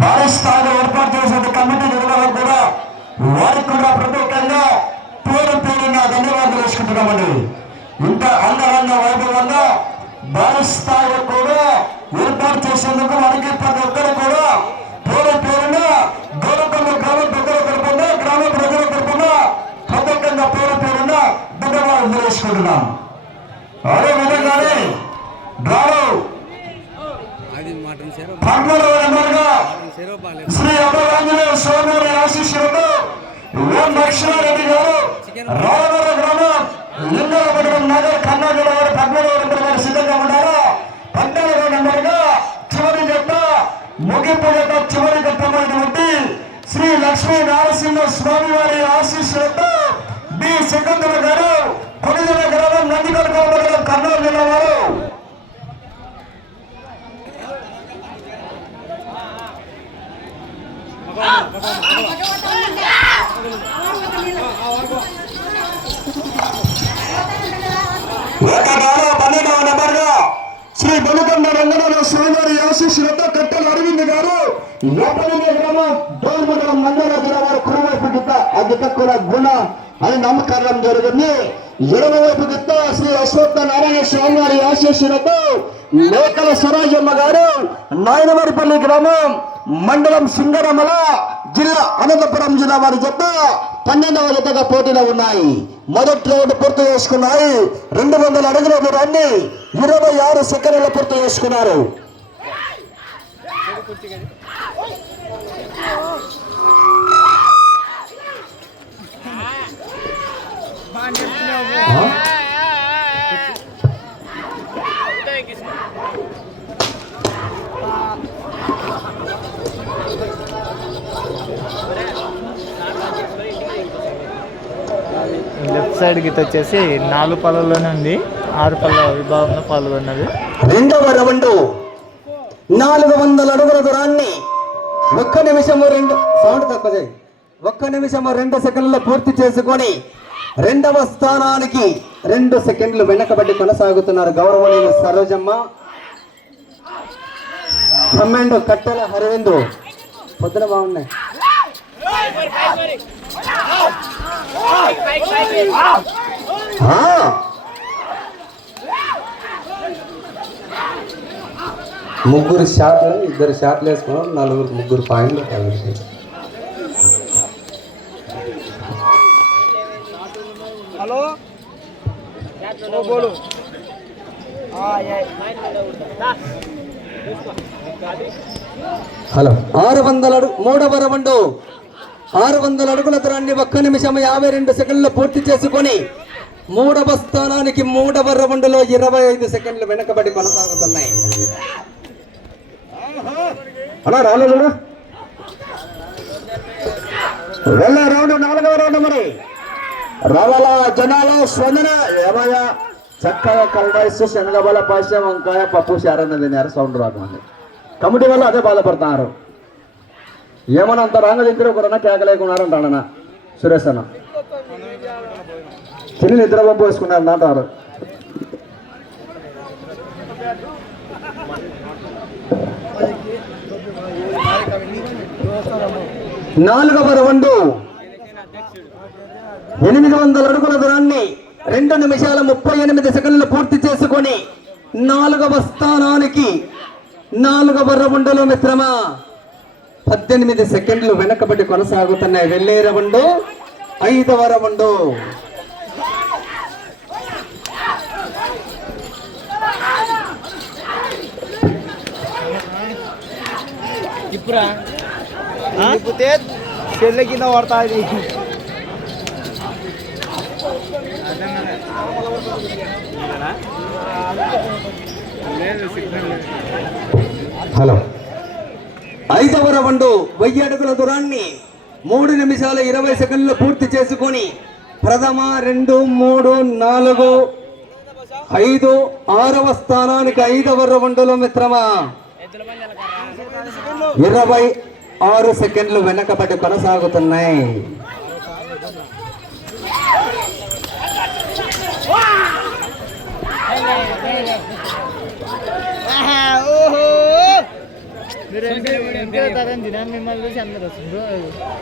భారీ స్థాయిలో ఏర్పాటు చేసిన కమిటీ నిర్వహణ కూడా వారికి కూడా ప్రత్యేకంగా పేరు పేరున ధన్యవాదాలు వేసుకుంటున్నామండి ఇంత అంగరంగ వైభవంగా భారీ స్థాయిలో కూడా ఏర్పాటు చేసేందుకు మనకి ప్రతి ఒక్కరు కూడా పేరు పేరున గౌరవ గ్రామ ప్రజల తరపున గ్రామ ప్రజల తరపున ప్రత్యేకంగా పేరు పేరున ధన్యవాదాలు తెలుసుకుంటున్నాం. అదే విధంగానే డ్రాలో మటన్ నెంబర్గా శ్రీ అభయాంజనేయ స్వామి ఆశీస్సులతో ఓం దక్షిణారెడ్డి గారు రామవర గ్రామం లింగాలపట్నం నగర్ కన్నా జిల్లా పద్మూడవ నెంబర్ వారు సిద్ధంగా ఉన్నారు? పద్నాలుగో నెంబర్గా చివరి జట్ట ముగింపు జట్ట చివరి ఘట్టమైనటువంటి శ్రీ లక్ష్మీ నారసింహ స్వామి వారి ఆశీస్సులతో బి సికందర గారు గ్రామం నందికొండ మండలం కర్నూలు జిల్లా వారు ఏకకాల పన్నెండవ నెంబర్గా శ్రీ బలుకొండ రంగనాథ స్వామివారి ఆశీస్సులతో కట్టెల అరవింద్ గారు లోపలింగ గ్రామం డోర్ మండలం మండల జిల్లా వారి కుడివైపు గిత్త ఆ గిత్త కూడా గుణ అని నామకరణం జరిగింది. ఎడమ వైపు గిత్త శ్రీ అశ్వత్థ నారాయణ స్వామి వారి ఆశీస్సులతో మేకల స్వరాజమ్మ గారు నాయనవారిపల్లి గ్రామం మండలం సింగరమల జిల్లా అనంతపురం జిల్లా వారి జత పన్నెండవ జతగా పోటీలో ఉన్నాయి. మొదటి రౌండ్ పూర్తి చేసుకున్నాయి. రెండు వందల అడుగుల దూరాన్ని ఇరవై ఆరు సెకండ్లు పూర్తి చేసుకున్నారు. లెఫ్ట్ సైడ్ గీత వచ్చేసి నాలుగు పళ్ళలోనే ఉంది. ఆరు పళ్ళ విభాగంలో పాల్గొన్నది. రెండవ రౌండ్ నాలుగు వందల అడుగుల దూరాన్ని ఒక్క నిమిషము రెండు సౌండ్ తక్కువ ఒక్క నిమిషము రెండు సెకండ్లు పూర్తి చేసుకొని రెండవ స్థానానికి రెండు సెకండ్లు వెనకబడి కొనసాగుతున్నారు గౌరవనీయ సరోజమ్మ. కమాండో కట్టెల హరవిందు. పొద్దున బాగున్నాయి. ముగ్గురు షాట్లు ఇద్దరు షాట్లు వేసుకున్నాం నలుగురు ముగ్గురు పాయింట్లు హలో? బోలు. హలో. ఆరు వందల మూడవ రౌండ్. ఆరు వందల అడుగుల దూరాన్ని ఒక్క నిమిషం యాభై రెండు సెకండ్లు పూర్తి చేసుకొని మూడవ స్థానానికి మూడవ రౌండ్లో ఇరవై ఐదు సెకండ్లు వెనకబడి కొనసాగుతున్నాయి. అలా రాలేదు వెళ్ళ రౌండ్ నాలుగవ రౌండ్ మరి. రవల జనాల స్వందన ఏమయ్య? చక్కగా కలవాయిస్తూ శనగబల పాశ్యం వంకాయ పప్పు శారన్న తినారు సౌండ్ రాకుండా కమిటీ వల్ల అదే బాధపడుతున్నారు. ఏమన్నా అంత రాంగ దగ్గర ఒకరన్నా కేకలేకున్నారంటాడన్న సురేష్ అన్న. తిని నిద్ర పంపు వేసుకున్నారు అంటారు నాలుగవ రౌండు. ఎనిమిది వందల అడుగుల దూరాన్ని రెండు నిమిషాల ముప్పై ఎనిమిది సెకండ్లు పూర్తి చేసుకొని నాలుగవ స్థానానికి నాలుగవ రౌండులో మిత్రమా? పద్దెనిమిది సెకండ్లు వెనకబడి కొనసాగుతున్నాయి వెళ్ళే రౌండు ఐదవ రౌండు. ఇప్పురా తిప్పితే చెల్లె కింద పడుతుంది హలో. ఐదవ రౌండ్ వెయ్యి అడుగుల దూరాన్ని మూడు నిమిషాల ఇరవై సెకండ్లు పూర్తి చేసుకొని ప్రథమ రెండు మూడు నాలుగు ఐదు ఆరవ స్థానానికి ఐదవ రౌండ్లో మిత్రమా? ఇరవై ఆరు సెకండ్లు వెనకబడి కొనసాగుతున్నాయి మీరు దినాన్ని మిమ్మల్ని చూసి అందరు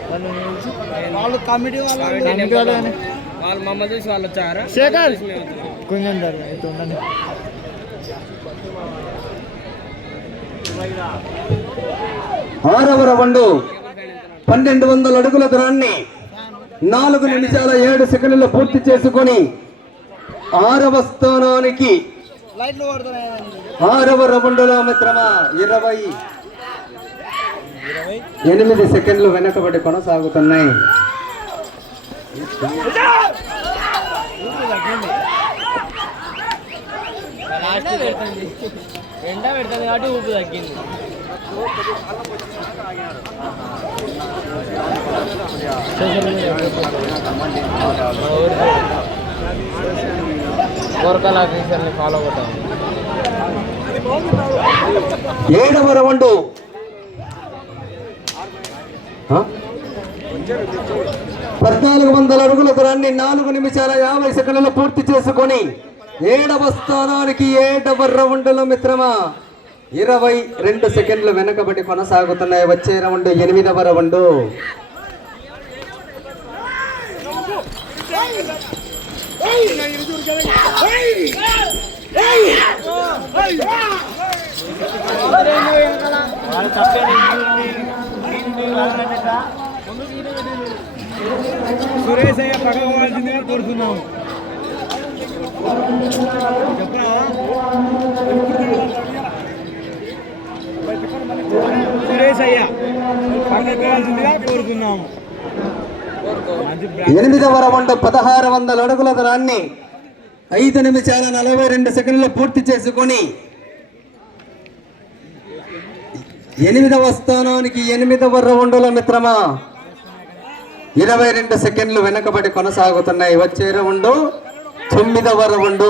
వాళ్ళు చూసి వాళ్ళు కమిటీ వాళ్ళు కమిటీ వాళ్ళు మమ్మల్ని చూసి వాళ్ళు వచ్చారా? శేఖర్! కొంచెం జరగదు ఇటు ఉండండి. ఆరవ రౌండు పన్నెండు వందల అడుగుల దూరాన్ని నాలుగు నిమిషాల ఏడు సెకండ్లు పూర్తి చేసుకొని ఆరవ స్థానానికి ఆరవ రౌండులో మిత్రమా ఇరవై ఎనిమిది సెకండ్లు వెనకబడి కొనసాగుతున్నాయి. లాస్ట్ పెడుతుంది ఎండ పెడుతుంది కాబట్టి ఊపు తగ్గింది కోరకల్ ఆఫీసర్ని ఫాలో ఏడవ రౌండు? పద్నాలుగు వందల అడుగుల దూరాన్ని నాలుగు నిమిషాల యాభై సెకండ్లలో పూర్తి చేసుకొని ఏడవ స్థానానికి ఏడవ రౌండ్లో మిత్రమా ఇరవై రెండు సెకండ్లు వెనకబడి కొనసాగుతున్నాయి. వచ్చే రౌండ్ ఎనిమిదవ రౌండ్. వాళ్ళు సురేష్ అయ్య పగవాల్సిందిగా కోరుతున్నాము. సురేష్ అయ్య పగవాల్సిందిగా కోరుతున్నాము. మంచి ఎనిమిదవ రౌండ్ పదహారు వందల అడుగుల దూరాన్ని ఐదు నిమిషాల నలభై రెండు సెకండ్లు పూర్తి చేసుకొని ఎనిమిదవ స్థానానికి ఎనిమిదవ రౌండ్ల మిత్రమా? ఇరవై రెండు సెకండ్లు వెనకబడి కొనసాగుతున్నాయి. వచ్చే రౌండు తొమ్మిదవ రౌండు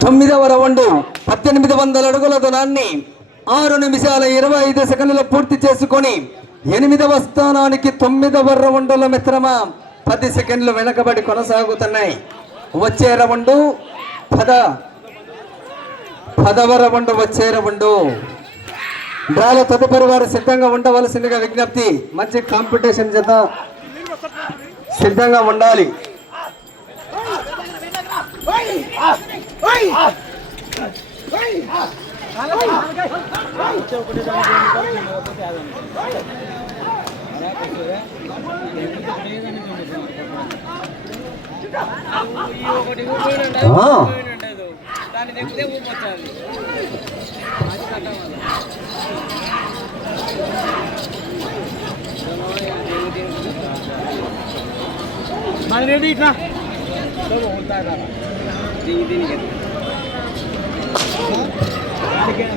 తొమ్మిదవ రౌండు పద్దెనిమిది వందల అడుగుల దూరాన్ని ఆరు నిమిషాల ఇరవై ఐదు సెకండ్లు పూర్తి చేసుకొని ఎనిమిదవ స్థానానికి తొమ్మిదవ రౌండ్ల మిత్రమా పది సెకండ్లు వెనకబడి కొనసాగుతున్నాయి వచ్చే రౌండు పద పదవ రౌండు వచ్చే రౌండు డ్రాలో తదుపరి వారు సిద్ధంగా ఉండవలసిందిగా విజ్ఞప్తి మంచి కాంపిటీషన్ చేత సిద్ధంగా ఉండాలి దాన్ని తెప్పితే ఊపి వచ్చాది మన రెడీ ఇట్లా. దీని దీనికి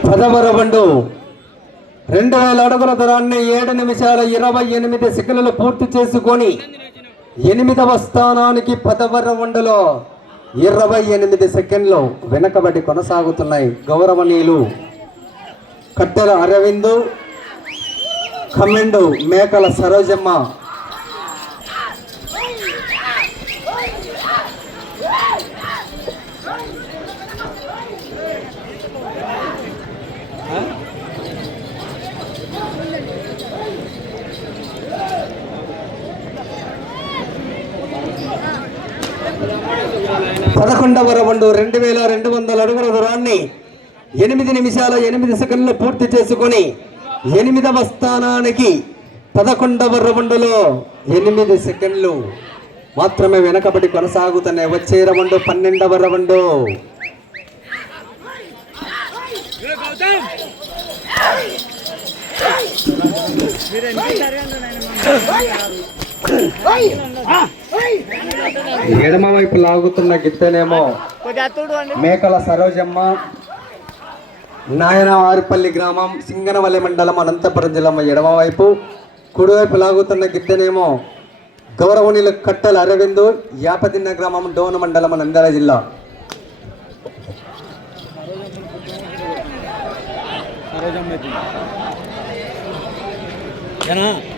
పదవ రౌండు రెండు వేల అడుగుల దూరాన్ని ఏడు నిమిషాల ఇరవై ఎనిమిది సెకండ్లు పూర్తి చేసుకొని ఎనిమిదవ స్థానానికి పదవ వండులో ఇరవై ఎనిమిది సెకండ్లు వెనకబడి కొనసాగుతున్నాయి గౌరవనీయులు. కట్టెల అరవిందు కమెండు మేకల సరోజమ్మ పదకొండవ రౌండ్ రెండు వేల రెండు వందల అడుగుల దూరాన్ని ఎనిమిది నిమిషాల ఎనిమిది సెకండ్లు పూర్తి చేసుకొని ఎనిమిదవ స్థానానికి పదకొండవ రౌండ్లో ఎనిమిది సెకండ్లు మాత్రమే వెనకబడి కొనసాగుతున్నాయి వచ్చే రౌండ్ పన్నెండవ రౌండు. ఎడమ వైపు లాగుతున్న గిత్తనేమో మేకల సరోజమ్మ నాయనవారిపల్లి గ్రామం సింగనవల్లి మండలం అనంతపురం జిల్లా ఎడమవైపు కుడివైపు లాగుతున్న గిత్తనేమో గౌరవనీయులు కట్టల అరవిందు యాపతిన్న గ్రామం డోన మండలం నంద్యాల జిల్లా.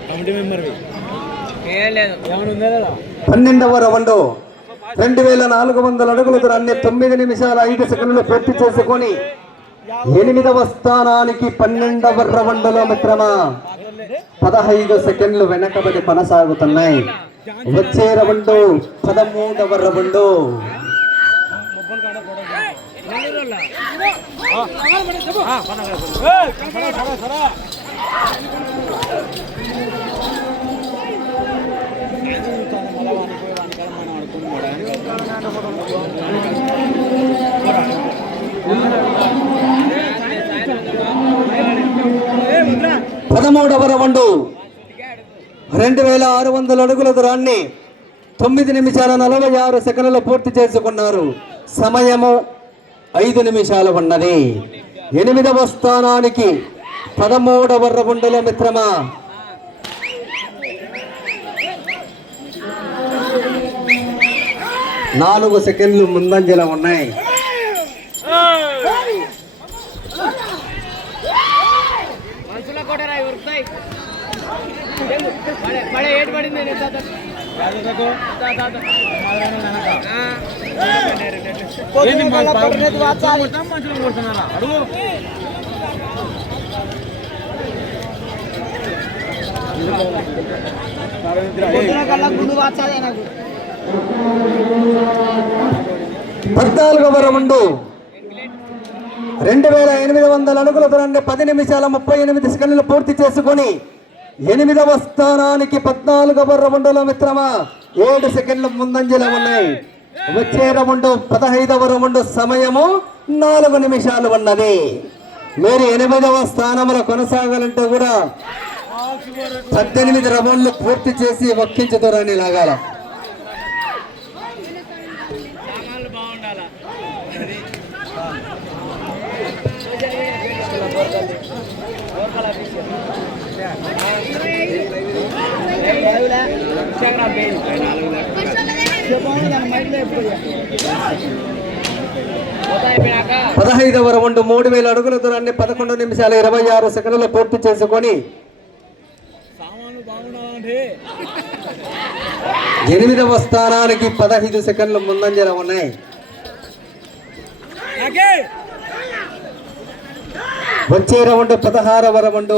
కమిటీ మెంబర్వి? పన్నెండవ రౌండ్ రెండు వేల నాలుగు వందల అడుగుల దూరాన్ని తొమ్మిది నిమిషాల ఐదు సెకండ్లు పూర్తి చేసుకొని ఎనిమిదవ స్థానానికి పన్నెండవ రౌండ్లో మిత్రమా పదహైదు సెకండ్లు వెనకబడి కొనసాగుతున్నాయి వచ్చే రౌండ్ పదమూడవ రౌండ్ పదమూడవ రౌండు. రెండు వేల ఆరు వందల అడుగుల దూరాన్ని తొమ్మిది నిమిషాల నలభై ఆరు సెకండ్లు పూర్తి చేసుకున్నారు. సమయము ఐదు నిమిషాలు ఉన్నది. ఎనిమిదవ స్థానానికి పదమూడవ రౌండులో మిత్రమా నాలుగు సెకండ్లు ముందంజలో ఉన్నాయి. కల్లా గుండు వాచాలి నాకు. పద్నాలుగవ రౌండు. రెండు వేల ఎనిమిది వందల అడుగుల దూరాన్ని పది నిమిషాల ముప్పై ఎనిమిది సెకండ్లు పూర్తి చేసుకొని ఎనిమిదవ స్థానానికి పద్నాలుగవ రౌండులో మిత్రమా ఏడు సెకండ్లు ముందంజలో ఉన్నాయి. వచ్చే రౌండు పదహైదవ రముండు సమయము నాలుగు నిమిషాలు ఉన్నది. మీరు ఎనిమిదవ స్థానంలో కొనసాగాలంటే కూడా పద్దెనిమిది రౌండ్లు పూర్తి చేసి ఒక్కించు దూరాన్ని లాగాల. పదహైదవ రౌండ్ మూడు వేల అడుగుల దూరాన్ని పదకొండు నిమిషాల ఇరవై ఆరు సెకండ్లు పూర్తి చేసుకొని ఎనిమిదవ స్థానానికి పదహైదు సెకండ్లు ముందంజల ఉన్నాయి. వచ్చే రౌండ్ పదహారవ రౌండ్.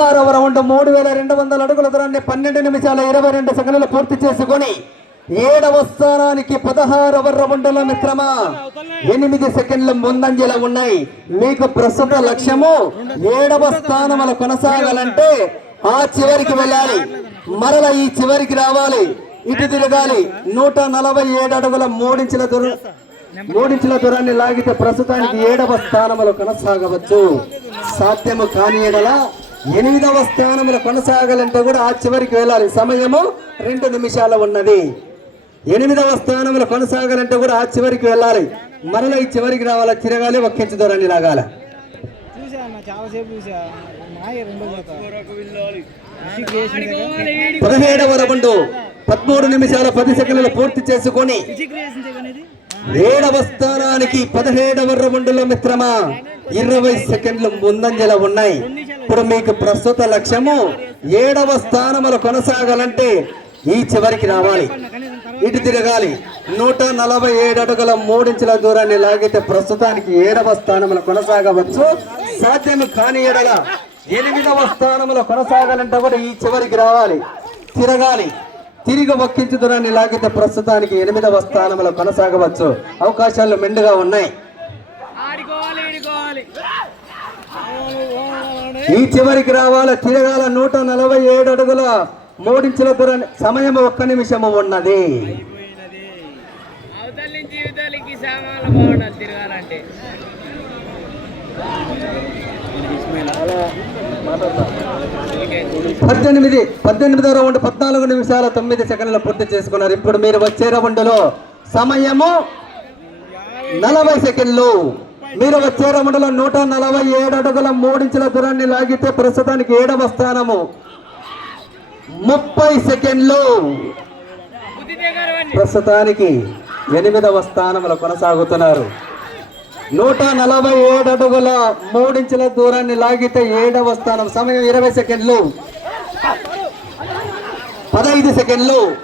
పదహారవ రౌండ్ మూడు వేల రెండు వందల అడుగుల దూరాన్ని పన్నెండు నిమిషాల ఇరవై రెండు సెకండ్లు పూర్తి చేసుకొని ఏడవ స్థానానికి పదహారవ రౌండ్ల మిత్రమా ఎనిమిది సెకండ్లు ముందంజలో ఉన్నాయి. మీకు ప్రస్తుత లక్ష్యము ఏడవ స్థానములు కొనసాగాలంటే ఆ చివరికి వెళ్ళాలి. మరల ఈ చివరికి రావాలి. ఇటు తిరగాలి. నూట నలభై ఏడు అడుగుల మూడించుల దూరం మూడించుల దూరాన్ని లాగితే ప్రస్తుతానికి ఏడవ స్థానములు కొనసాగవచ్చు. సాధ్యము కాని ఎడల ఎనిమిదవ స్థానములు కొనసాగాలంటే కూడా ఆ చివరికి వెళ్ళాలి. సమయము రెండు నిమిషాలు ఉన్నది. ఎనిమిదవ స్థానంలో కొనసాగాలంటే కూడా ఆ చివరికి వెళ్ళాలి. మరల ఈ చివరికి రావాలి? తిరగాలి ఒక్కించు దూరాన్ని లాగాలి? రెండో పదిహేడవ రౌండ్. పదమూడు నిమిషాల పది సెకండ్లు పూర్తి చేసుకొని ఏడవ స్థానానికి పదిహేడవ రౌండ్లో మిత్రమా? ఇరవై సెకండ్లు ముందంజల ఉన్నాయి. ఇప్పుడు మీకు ప్రస్తుత లక్ష్యము ఏడవ స్థానములు కొనసాగాలంటే ఈ చివరికి రావాలి. ఇటు తిరగాలి. నూట నలభై ఏడు అడుగుల మూడించుల దూరాన్ని లాగితే ప్రస్తుతానికి ఏడవ స్థానములు కొనసాగవచ్చు. సాధ్యం కాని ఎడల ఎనిమిదవ స్థానంలో కొనసాగాలంటే కూడా ఈ చివరికి రావాలి. తిరగాలి. తిరిగి ఒక్కించు దూరాన్ని లాగితే ప్రస్తుతానికి ఎనిమిదవ స్థానంలో కొనసాగవచ్చు. అవకాశాలు మెండుగా ఉన్నాయి. ఆడుకోవాలి. ఈ చివరికి రావాల తిరగాల నూట నలభై ఏడు అడుగుల మూడించుల దూరం సమయం ఒక్క నిమిషము ఉన్నది. పద్దెనిమిది పద్దెనిమిదో రౌండ్ పద్నాలుగు నిమిషాల తొమ్మిది సెకండ్లు పూర్తి చేసుకున్నారు. ఇప్పుడు మీరు వచ్చే రౌండ్లో సమయము నలభై సెకండ్లు. మీరు వచ్చే రౌండ్లో నూట నలభై ఏడు అడుగుల మూడించుల దూరాన్ని లాగితే ప్రస్తుతానికి ఏడవ స్థానము. ముప్పై సెకండ్లు. ప్రస్తుతానికి ఎనిమిదవ స్థానంలో కొనసాగుతున్నారు. నూట నలభై ఏడు అడుగుల మూడించుల దూరాన్ని లాగితే ఏడవ స్థానం. సమయం ఇరవై సెకండ్లు. పదహైదు సెకండ్లు.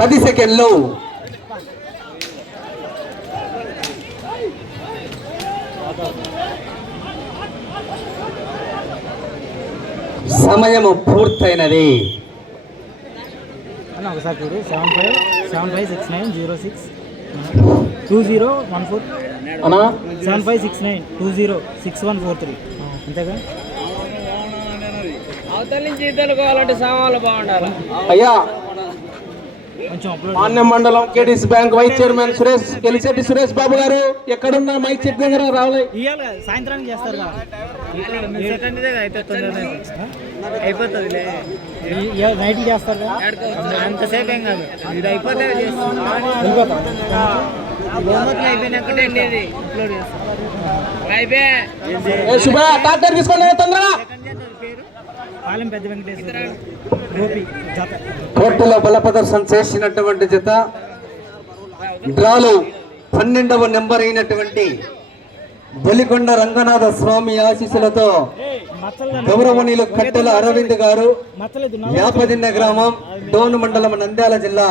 పది సెకండ్లు. సమయము పూర్తయినది. అన్న ఒకసారి చూడు. Seven five seven five six nine zero six. Two zero one four. Seven five six nine two zero six one four three. అంతేగా అవతల నుంచి యువతలు కావాలంటే సామాన్లు బాగుండాలి? అయ్యా మాన్య మండలం KDC bank vice chairman Suresh Gelichetti Suresh Babu గారు ఎక్కడున్నా మైక్ చెట్టు దగ్గర రావాలి. సాయంత్రానికి చేస్తారు అయిపోతుంది నైట్ చేస్తారు అంతసేపు ఏం కాదు. ఇది అయిపోతే అయిపోయినాక అయిపోయా. ట్రాక్టర్ తీసుకోండి తొందరగా. కోర్టులో బల ప్రదర్శన చేసినటువంటి జత డ్రాలు పన్నెండవ నెంబర్ అయినటువంటి బలికొండ రంగనాథ స్వామి ఆశీస్సులతో గౌరవనీయులు కట్టెల అరవింద్ గారు యాపదిన్న గ్రామం డోను మండలం నంద్యాల జిల్లా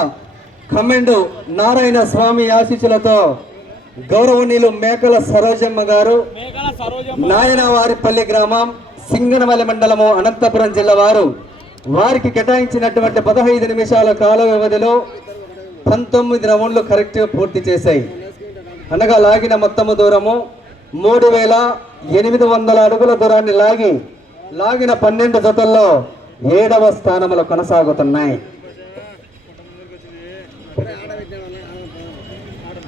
కమెండు నారాయణ స్వామి ఆశీస్సులతో గౌరవనీయులు మేకల సరోజమ్మ గారు నాయనవారిపల్లి గ్రామం సింగనమల మండలము అనంతపురం జిల్లా వారు వారికి కేటాయించినటువంటి పదహైదు నిమిషాల కాల వ్యవధిలో పంతొమ్మిది రౌండ్లు కరెక్ట్గా పూర్తి చేశాయి. అనగా లాగిన మొత్తము దూరము మూడు వేల ఎనిమిది వందల అడుగుల దూరాన్ని లాగి లాగిన పన్నెండు జతల్లో ఏడవ స్థానములు కొనసాగుతున్నాయి.